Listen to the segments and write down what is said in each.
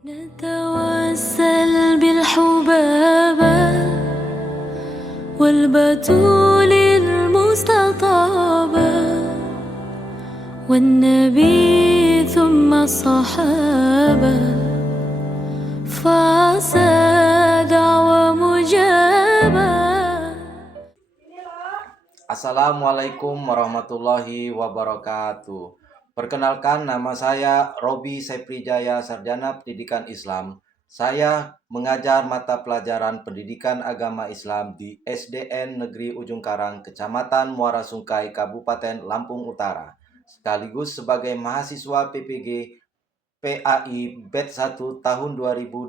نتوسل بالحبابة والبتول المستطابة والنبي ثم الصحابة فدعوة مجابة. Assalamualaikum warahmatullahi wabarakatuh. Perkenalkan, nama saya Robi Seprijaya, Sarjana Pendidikan Islam. Saya mengajar mata pelajaran Pendidikan Agama Islam di SDN Negeri Ujung Karang, Kecamatan Muara Sungkai, Kabupaten Lampung Utara. Sekaligus sebagai mahasiswa PPG PAI Batch 1 tahun 2025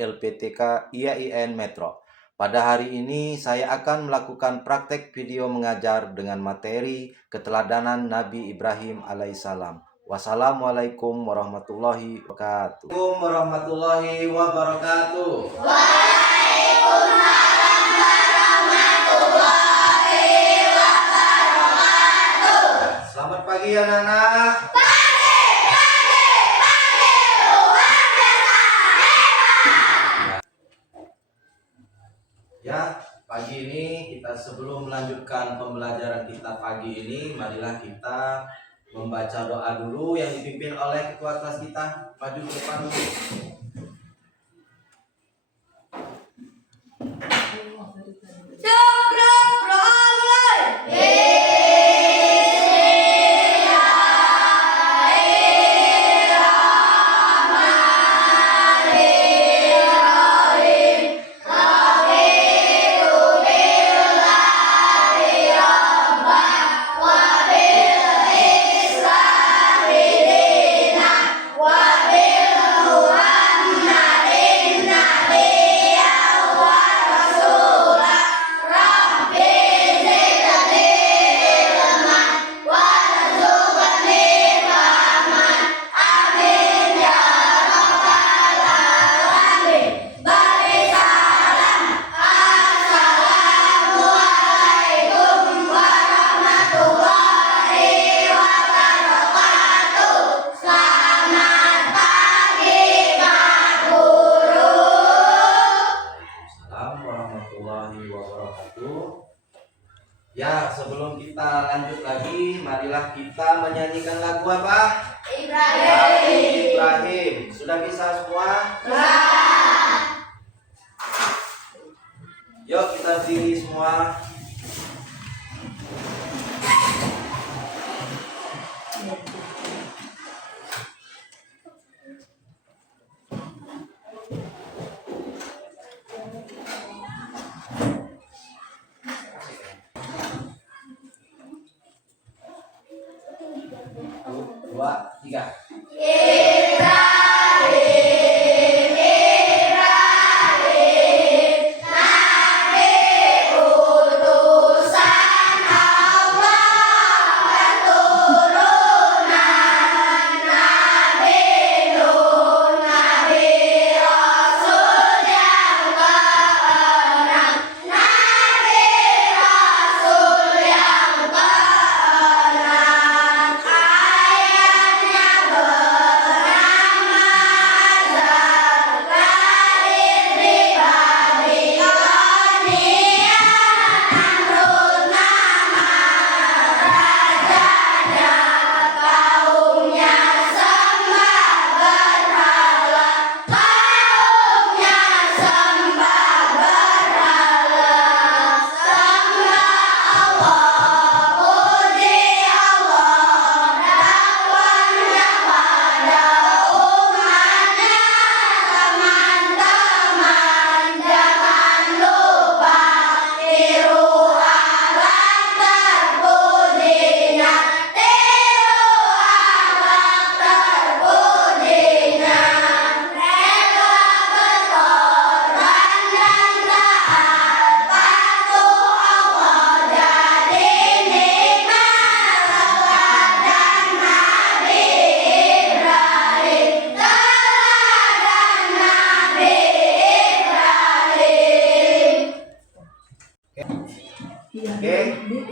LPTK IAIN Metro. Pada hari ini saya akan melakukan praktek video mengajar dengan materi keteladanan Nabi Ibrahim alaihissalam. Wassalamualaikum warahmatullahi wabarakatuh. Warahmatullahi wabarakatuh. Waalaikumsalam warahmatullahi wabarakatuh. Selamat pagi anak-anak. Ya, pagi ini kita sebelum melanjutkan pembelajaran kita pagi ini, marilah kita membaca doa dulu yang dipimpin oleh ketua kelas kita. Maju ke depan. Ya, sebelum kita lanjut lagi, marilah kita menyanyikan lagu apa? Ibrahim. Sudah bisa semua? Yuk kita berdiri semua. Satu, dua, tiga.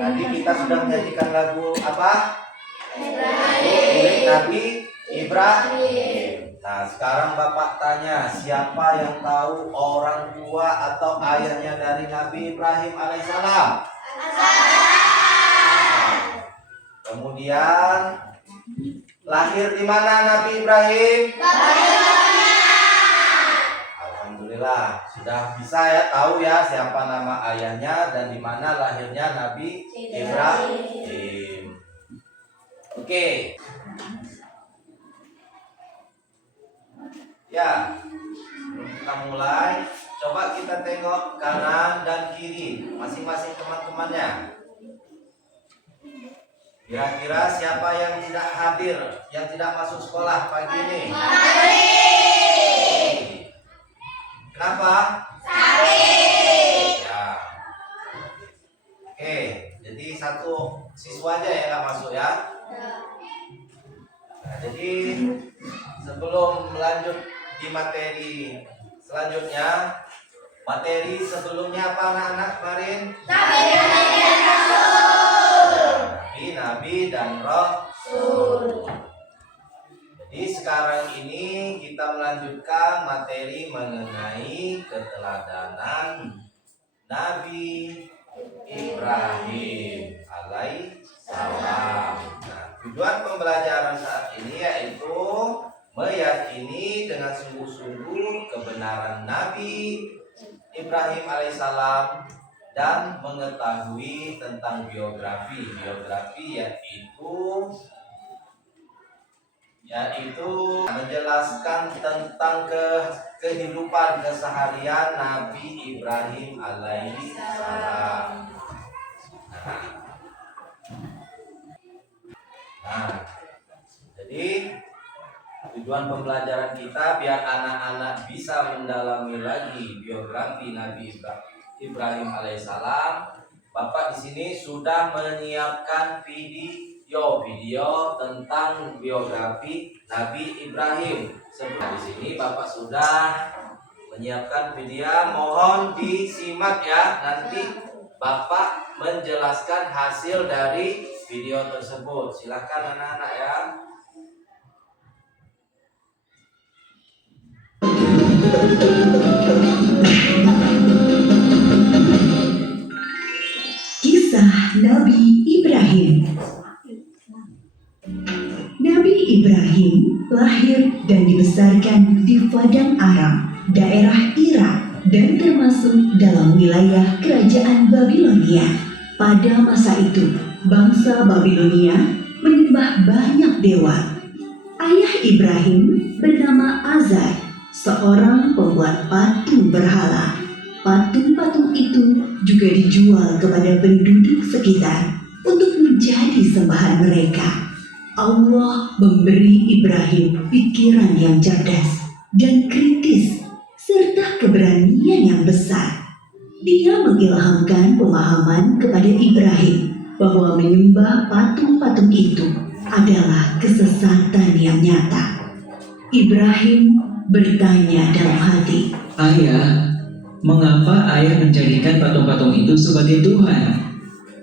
Tadi kita sudah menyanyikan lagu apa? Nabi Ibrahim. Nah, sekarang Bapak tanya, siapa yang tahu orang tua atau ayahnya dari Nabi Ibrahim alaihissalam? Kemudian lahir di mana Nabi Ibrahim? Alhamdulillah, sudah bisa ya tahu ya siapa nama ayahnya dan di mana lahirnya Nabi Ibrahim. Oke. Ya, kita mulai. Coba kita tengok kanan dan kiri masing-masing teman-temannya. Kira-kira siapa yang tidak hadir, yang tidak masuk sekolah pagi ini? Kenapa? Sakit. Ya. Oke, jadi satu siswa aja yang nggak masuk ya. Nah, jadi sebelum melanjut di materi selanjutnya, materi sebelumnya apa anak-anak kemarin? Nabi dan Rasul. Jadi sekarang ini kita melanjutkan materi mengenai keteladanan Nabi Ibrahim alaihissalam. Nah, tujuan pembelajaran saat ini yaitu meyakini dengan sungguh-sungguh kebenaran Nabi Ibrahim alaihissalam dan mengetahui tentang biografi yaitu menjelaskan tentang kehidupan keseharian Nabi Ibrahim alaihissalam. Nah, jadi tujuan pembelajaran kita biar anak-anak bisa mendalami lagi biografi Nabi Ibrahim alaihissalam. Bapak di sini sudah menyiapkan video tentang biografi Nabi Ibrahim. Sebelum di sini Bapak sudah menyiapkan video, mohon disimak ya. Nanti Bapak menjelaskan hasil dari video tersebut. Silakan anak-anak ya. Kisah Nabi Ibrahim. Nabi Ibrahim lahir dan dibesarkan di Padang Aram, daerah Irak, dan termasuk dalam wilayah kerajaan Babilonia. Pada masa itu, bangsa Babilonia menyembah banyak dewa. Ayah Ibrahim bernama Azar, seorang pembuat patung berhala. Patung-patung itu juga dijual kepada penduduk sekitar untuk menjadi sembahan mereka. Allah memberi Ibrahim pikiran yang cerdas dan kritis serta keberanian yang besar. Dia mengilhamkan pemahaman kepada Ibrahim bahwa menyembah patung-patung itu adalah kesesatan yang nyata. Ibrahim bertanya dalam hati, "Ayah, mengapa ayah menjadikan patung-patung itu sebagai Tuhan?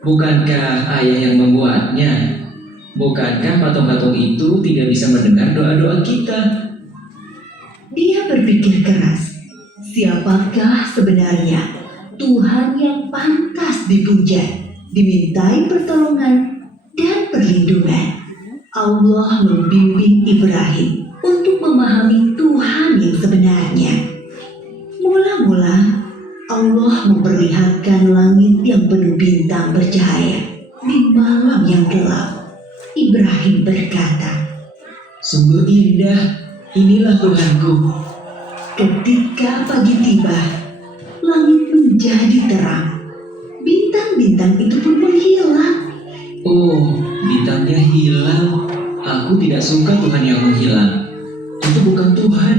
Bukankah ayah yang membuatnya? Bukankah patung-patung itu tidak bisa mendengar doa-doa kita?" Dia berpikir keras, siapakah sebenarnya Tuhan yang pantas dipuja, dimintai pertolongan dan perlindungan? Allah membimbing Ibrahim untuk memahami Tuhan yang sebenarnya. Mula-mula Allah memperlihatkan langit yang penuh bintang bercahaya di malam yang gelap. Ibrahim berkata, "Sungguh indah, inilah Tuhanku." Ketika pagi tiba, langit menjadi terang. Bintang-bintang itu pun menghilang. "Oh, bintangnya hilang. Aku tidak suka Tuhan yang menghilang. Itu bukan Tuhan."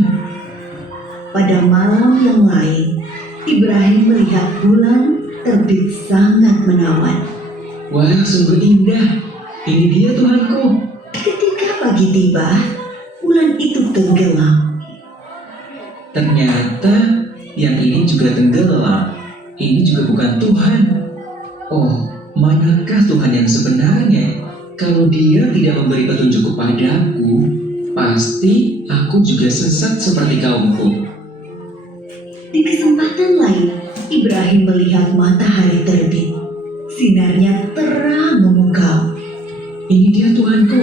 Pada malam yang lain, Ibrahim melihat bulan terbit sangat menawan. "Wah, sungguh indah. Ini dia Tuhanku." Ketika pagi tiba, bulan itu tenggelam. Ternyata yang ini juga tenggelam. Ini juga bukan Tuhan. Oh, manakah Tuhan yang sebenarnya? Kalau Dia tidak memberi petunjuk kepadaku, pasti aku juga sesat seperti kaumku. Di kesempatan lain, Ibrahim melihat matahari terbit. Sinarnya terang memukau. Ini dia Tuhanku,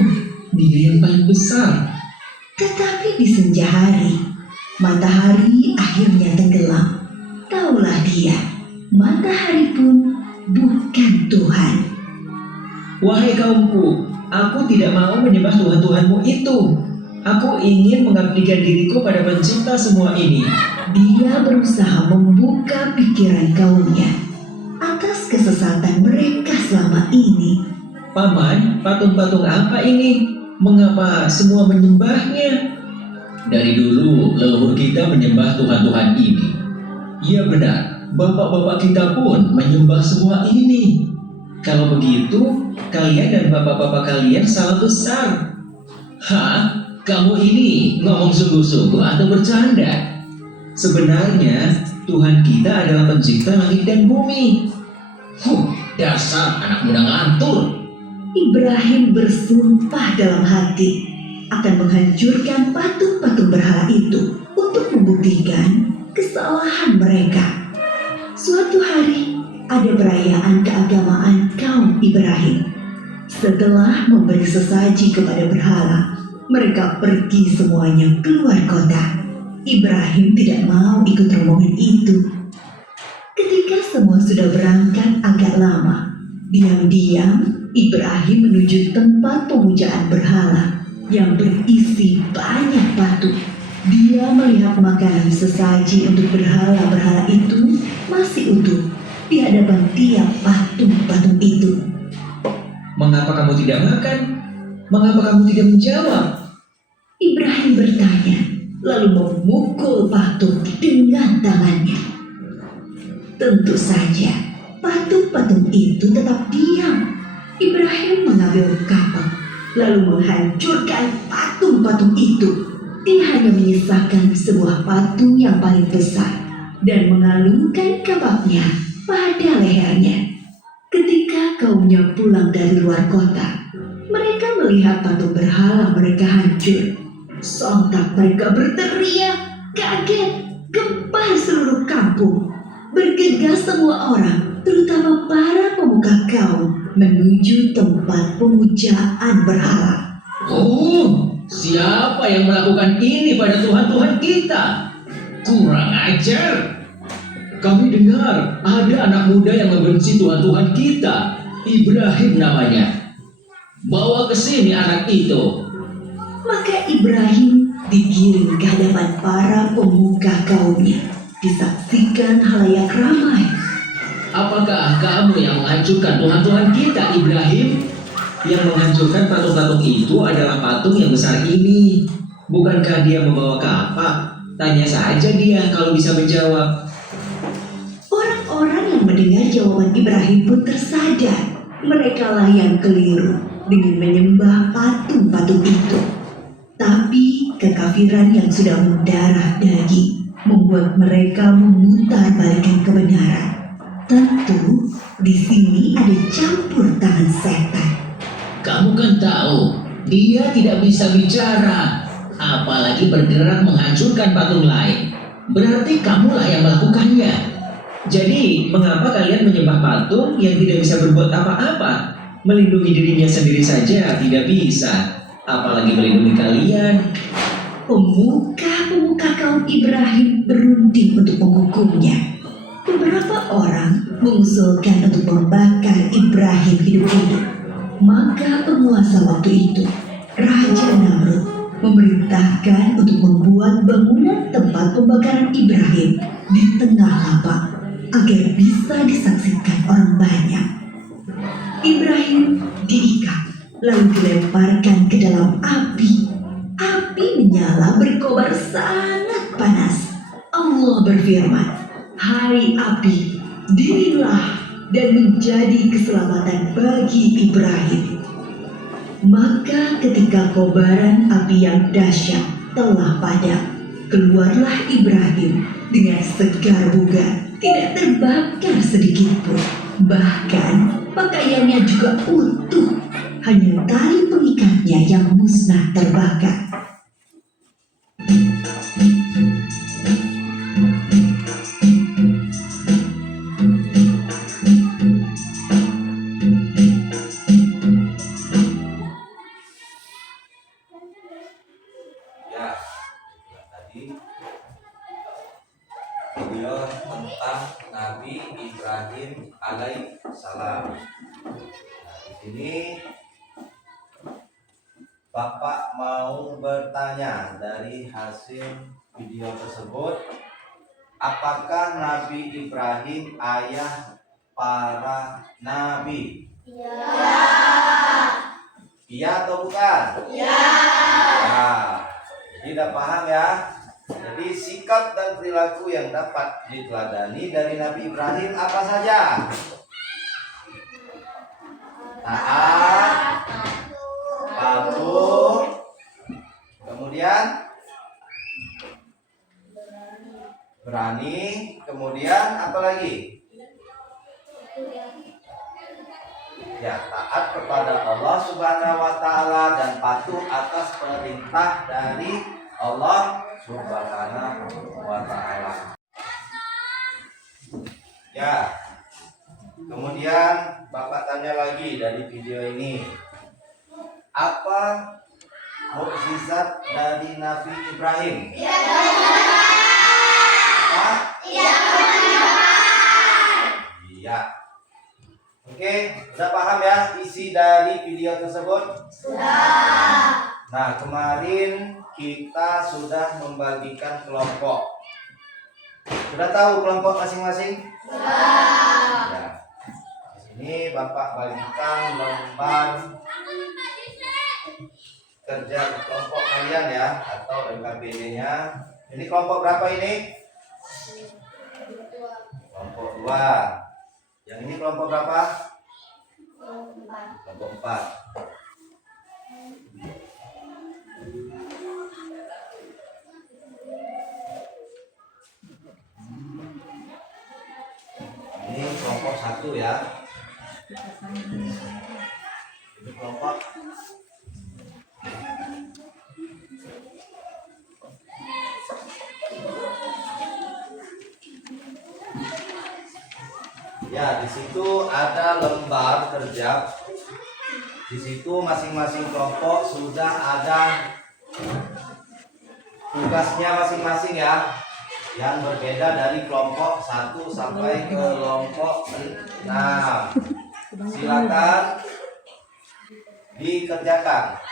dia yang paling besar. Tetapi di senja hari, matahari akhirnya tenggelam. Taulah dia, matahari pun bukan Tuhan. Wahai kaumku, aku tidak mau menyembah Tuhan-Tuhanmu itu. Aku ingin mengabdikan diriku pada pencipta semua ini. Dia berusaha membuka pikiran kaumnya atas kesesatan mereka selama ini. Paman, patung-patung apa ini? Mengapa semua menyembahnya? Dari dulu leluhur kita menyembah Tuhan-Tuhan ini. Iya benar, bapak-bapak kita pun menyembah semua ini. Kalau begitu, kalian dan bapak-bapak kalian salah besar. Hah? Kamu ini ngomong sungguh-sungguh atau bercanda? Sebenarnya Tuhan kita adalah pencipta langit dan bumi. Dasar anak muda ngantur. Ibrahim bersumpah dalam hati akan menghancurkan patung-patung berhala itu untuk membuktikan kesalahan mereka. Suatu hari ada perayaan keagamaan kaum Ibrahim. Setelah memberi sesaji kepada berhala, mereka pergi semuanya keluar kota. Ibrahim tidak mau ikut rombongan itu. Ketika semua sudah berangkat agak lama, diam-diam Ibrahim menuju tempat pemujaan berhala yang berisi banyak patung. Dia melihat makanan sesaji untuk berhala-berhala itu masih utuh di hadapan tiap patung-patung itu. Mengapa kamu tidak makan? Mengapa kamu tidak menjawab? Ibrahim bertanya, lalu memukul patung dengan tangannya. Tentu saja, patung-patung itu tetap diam. Ibrahim mengambil kapak, lalu menghancurkan patung-patung itu. Dia hanya menyisakan sebuah patung yang paling besar dan mengalungkan kapaknya pada lehernya. Ketika kaumnya pulang dari luar kota, mereka melihat patung berhala mereka hancur. Sontak mereka berteriak, kaget, gempar seluruh kampung. Bergegas semua orang, terutama para pemuka kaum, menuju tempat pemujaan berhala. Oh, siapa yang melakukan ini pada Tuhan-Tuhan kita? Kurang ajar. Kami dengar ada anak muda yang membenci Tuhan-Tuhan kita. Ibrahim namanya. Bawa ke sini anak itu. Maka Ibrahim digiring ke hadapan para pemuka kaumnya, disaksikan halayak ramai. Apakah kamu yang menghancurkan Tuhan-Tuhan kita, Ibrahim? Yang menghancurkan patung-patung itu adalah patung yang besar ini. Bukankah dia membawa kapak? Tanya saja dia kalau bisa menjawab. Orang-orang yang mendengar jawaban Ibrahim pun tersadar. Mereka lah yang keliru dengan menyembah patung-patung itu. Tapi kekafiran yang sudah mendarah daging membuat mereka memutar balikan kebenaran. Tentu di sini ada campur tangan setan. Kamu kan tahu, dia tidak bisa bicara, apalagi bergerak menghancurkan patung lain. Berarti kamulah yang melakukannya. Jadi, mengapa kalian menyembah patung yang tidak bisa berbuat apa-apa? Melindungi dirinya sendiri saja tidak bisa, apalagi melindungi kalian. Pemuka-pemuka kaum Ibrahim berunding untuk menghukumnya. Beberapa orang mengusulkan untuk membakar Ibrahim hidup-hidup. Maka penguasa waktu itu, Raja Namrud, memerintahkan untuk membuat bangunan tempat pembakaran Ibrahim di tengah lapang agar bisa disaksikan orang banyak. Ibrahim diikat lalu dilemparkan ke dalam api. Api menyala berkobar sangat panas. Allah berfirman, "Hai api, dinginlah dan menjadi keselamatan bagi Ibrahim." Maka ketika kobaran api yang dahsyat telah padam, keluarlah Ibrahim dengan segar bugar, tidak terbakar sedikit pun. Bahkan pakaiannya juga utuh, hanya tali pengikatnya yang musnah terbakar. video tentang Nabi Ibrahim alaihissalam. Nah, di sini Bapak mau bertanya dari hasil video tersebut, apakah Nabi Ibrahim ayah para nabi? Iya atau bukan? Nah, jadi udah paham ya. Jadi sikap dan perilaku yang dapat diteladani dari Nabi Ibrahim apa saja? Taat, patuh, kemudian berani, kemudian apa lagi? Ya, taat kepada Allah Subhanahu wa taala dan patuh atas perintah dari Allah Subhanahu wa taala. Ya. Kemudian Bapak tanya lagi dari video ini, apa mukjizat dari Nabi Ibrahim? Apa? Iya. Oke, sudah paham ya isi dari video tersebut? Sudah. Nah, kemarin kita sudah membagikan kelompok. Sudah tahu kelompok masing-masing? Sudah. Ya. Ini Bapak bagikan lembar kerja kelompok kalian ya, atau LKPD-nya. Ini kelompok berapa ini? Kelompok 2. Yang ini kelompok berapa? Kelompok 4. Ini kelompok 1 ya. Ini kelompok ya, di situ ada lembar kerja. Di situ masing-masing kelompok sudah ada tugasnya masing-masing ya, yang berbeda dari kelompok 1 sampai ke kelompok 6. Silakan dikerjakan.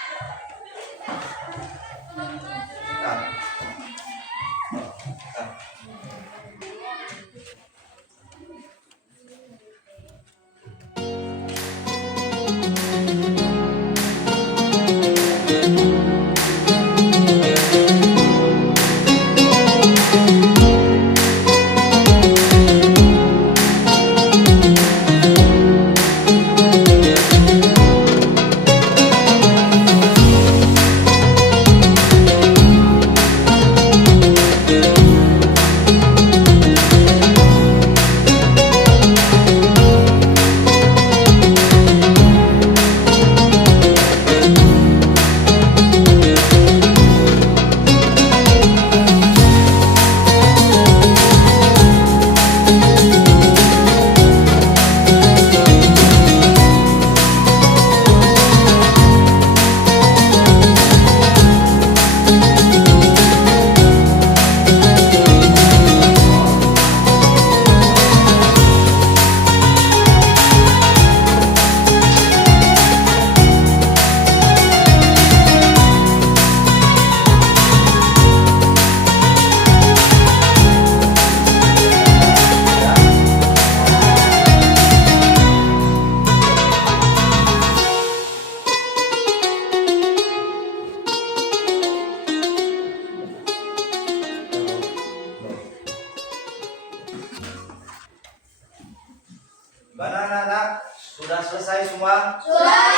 Gimana anak-anak? Sudah selesai semua? Sudah.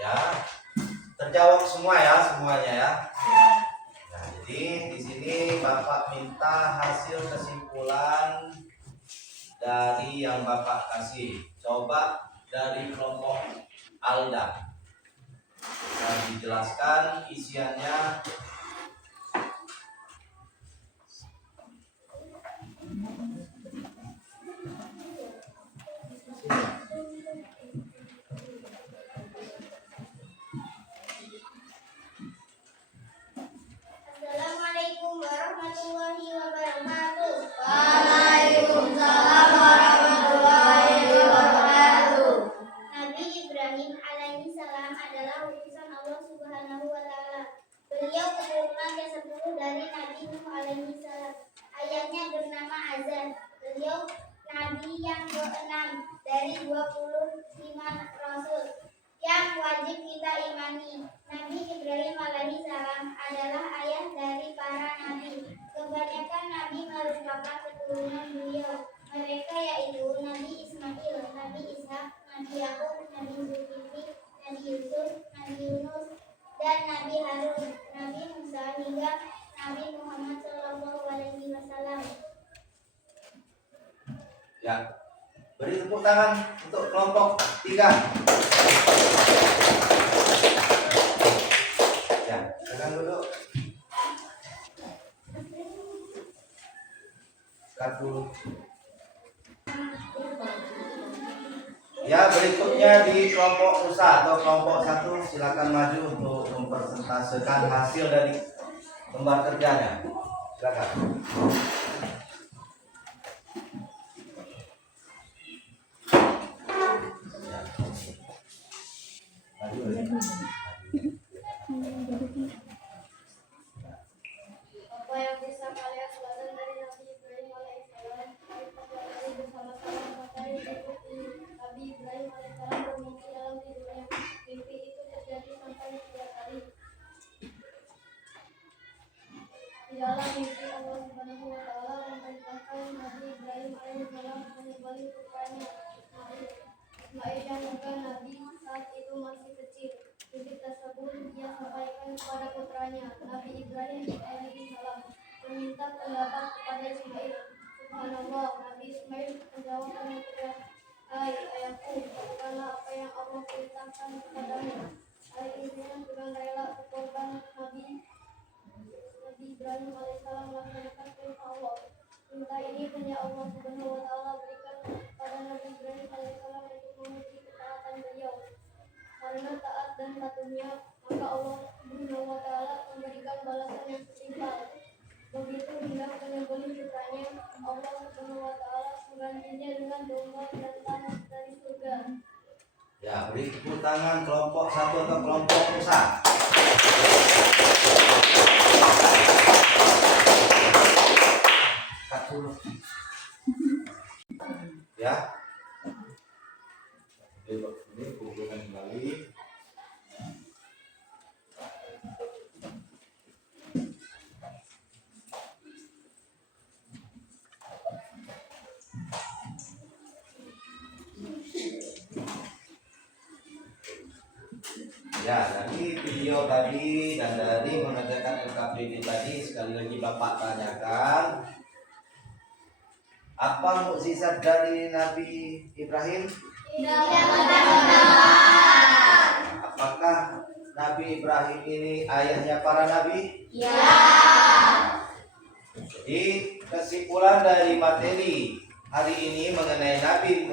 Ya, terjawab semua ya, semuanya ya. Nah, jadi di sini Bapak minta hasil kesimpulan dari yang Bapak kasih. Coba dari kelompok Alda. Dan dijelaskan isiannya. turunannya ke-10 dari Nabi Nuh alaihi salam. Ayahnya bernama Azan. Beliau Nabi yang ke-6 dari 25 Rasul yang wajib kita imani. Nabi Ibrahim alaihi salam adalah ayah dari para nabi. Kebanyakan nabi merupakan keturunan beliau. Mereka yaitu Nabi Ismail, Nabi Ishak, Nabi Yakub, Nabi Zulkifli, Nabi Yusuf, Nabi Yunus, dan Nabi Harun, Nabi Musa hingga Nabi Muhammad SAW. Ya, beri tepuk tangan untuk kelompok 3. Ya, silakan duduk. Ya, berikutnya di kelompok Musa atau kelompok 1 silakan maju untuk mempresentasekan hasil dari lembar kerjanya. Silakan. Apa yang bisa kalian pelajari dari Nabi Ibrahim alaihissalam? Mari kita pelajari bersama-sama materi berikut ini. Nabi Ibrahim alaihissalam bermimpi dalam tidurnya. Mimpi itu terjadi sampai 3 kali. Di dalam mimpi Allah Subhanahu wa taala memerintahkan Nabi Ibrahim alaihissalam menyembelih putranya Ismail yang bukan nabi saat itu masih kecil. Mimpi tersebut dia sampaikan kepada putranya Nabi Ibrahim alaihissalam meminta pendapat kepada Ismail. Subhanallah, Nabi Ismail menjawab dengan tegas, "Hai ayahku, lakukanlah apa yang Allah perintahkan kepadamu." Hal ini dengan rela berkorban Nabi Ibrahim alaihissalam melaksanakan perintah Allah. Perintah ini hanya Allah Subhanahu wa taala berikan pada Nabi Ibrahim alaihissalam untuk menguji ketaatan beliau. Karena taat dan patuhnya, maka Allah Subhanahu wa taala memberikan balasan yang setimpal. Begitu hendak menyembelih putranya, Allah Subhanahu wa taala menggantinya dengan domba jantan dari surga. Ya, beri tepuk tangan kelompok 1 atau kelompok Musa. Ya. Ini hubungan kembali. Ya, dari video tadi dan dari mengerjakan LKPD tadi sekali lagi Bapak tanyakan, apa mukjizat dari Nabi Ibrahim? Apakah Nabi Ibrahim ini ayahnya para nabi? Ya. Jadi kesimpulan dari materi hari ini mengenai Nabi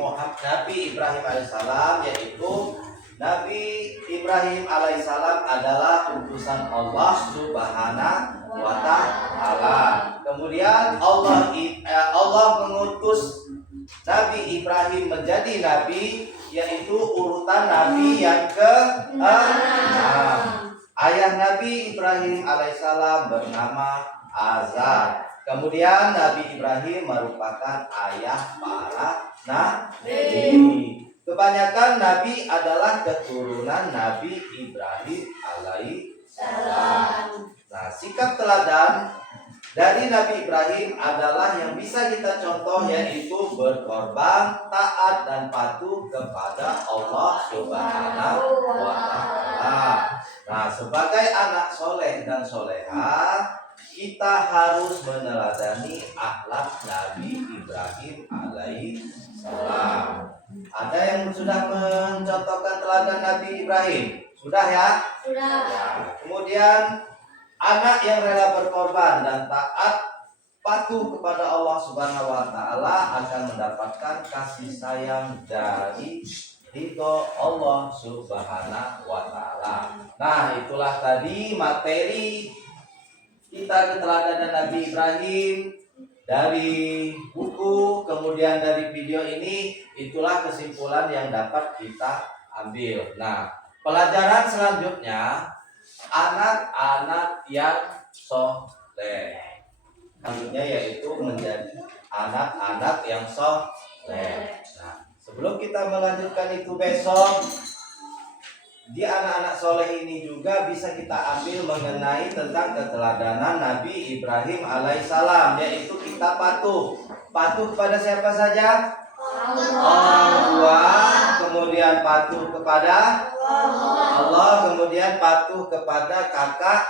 Ibrahim alaihissalam yaitu Nabi Ibrahim alaihissalam adalah utusan Allah Subhanahu wa taala. Kemudian Allah mengutus Nabi Ibrahim menjadi nabi, yaitu urutan nabi yang ke-6. Ayah Nabi Ibrahim alaihissalam bernama Azar. Kemudian Nabi Ibrahim merupakan ayah para nabi. Kebanyakan nabi adalah keturunan Nabi Ibrahim alaihissalam. Nah, sikap teladan dari Nabi Ibrahim adalah yang bisa kita contoh, yaitu berkorban, taat dan patuh kepada Allah Subhanahu wa taala. Nah, sebagai anak soleh dan soleha, kita harus meneladani akhlak Nabi Ibrahim alaihissalam. Ada yang sudah mencontohkan teladan Nabi Ibrahim? Sudah ya? Sudah. Nah, kemudian anak yang rela berkorban dan taat patuh kepada Allah Subhanahu wa taala akan mendapatkan kasih sayang dari ridho Allah Subhanahu wa taala. Nah, itulah tadi materi kita keteladanan Nabi Ibrahim dari buku, kemudian dari video ini. Itulah kesimpulan yang dapat kita ambil. Nah, pelajaran selanjutnya, anak-anak yang soleh. Selanjutnya yaitu menjadi anak-anak yang soleh. Nah, sebelum kita melanjutkan itu besok, di anak-anak soleh ini juga bisa kita ambil mengenai tentang keteladanan Nabi Ibrahim alaihissalam, yaitu kita patuh. Patuh kepada siapa saja? Orang tua, kemudian patuh kepada Allah, kemudian patuh kepada kakak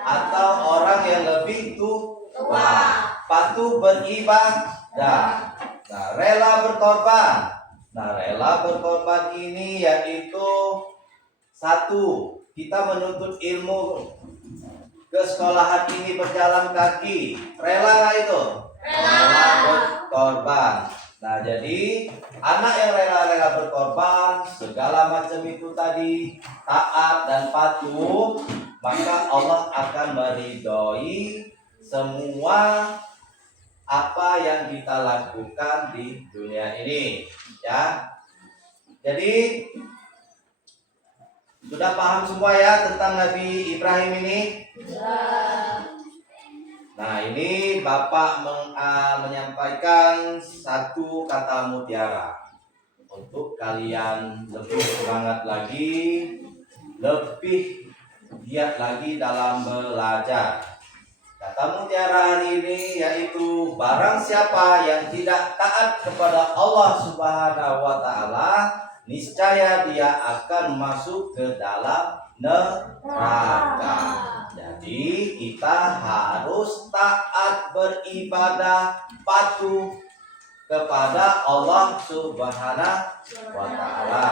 atau orang yang lebih tua. Patuh beribadah. Nah, rela berkorban. Nah, rela berkorban ini yaitu satu, kita menuntut ilmu ke sekolahan ini berjalan kaki. Rela nggak itu? Rela berkorban. Nah, jadi anak yang rela-rela berkorban segala macam itu tadi, taat dan patuh, maka Allah akan meridhoi semua apa yang kita lakukan di dunia ini, ya. Jadi sudah paham semua ya tentang Nabi Ibrahim ini? Nah, ini Bapak menyampaikan satu kata mutiara untuk kalian lebih semangat lagi, lebih giat lagi dalam belajar. Kata mutiara hari ini yaitu barang siapa yang tidak taat kepada Allah Subhanahu wa taala, niscaya dia akan masuk ke dalam neraka. Jadi kita harus taat beribadah, patuh kepada Allah Subhanahu wa taala.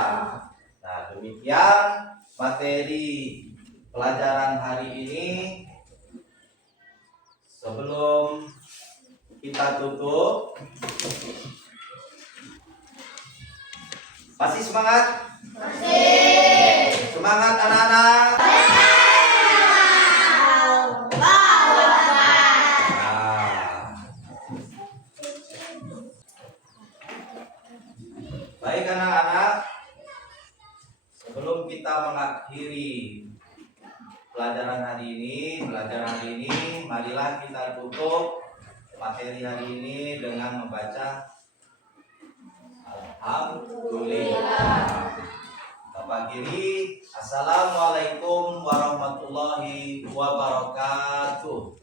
Nah, demikian materi pelajaran hari ini. Sebelum kita tutup, masih semangat? Masih. Semangat anak-anak. Baik anak-anak, sebelum kita mengakhiri pelajaran hari ini, marilah kita tutup materi hari ini dengan membaca Alhamdulillah. Bapak kiri, Assalamualaikum warahmatullahi wabarakatuh.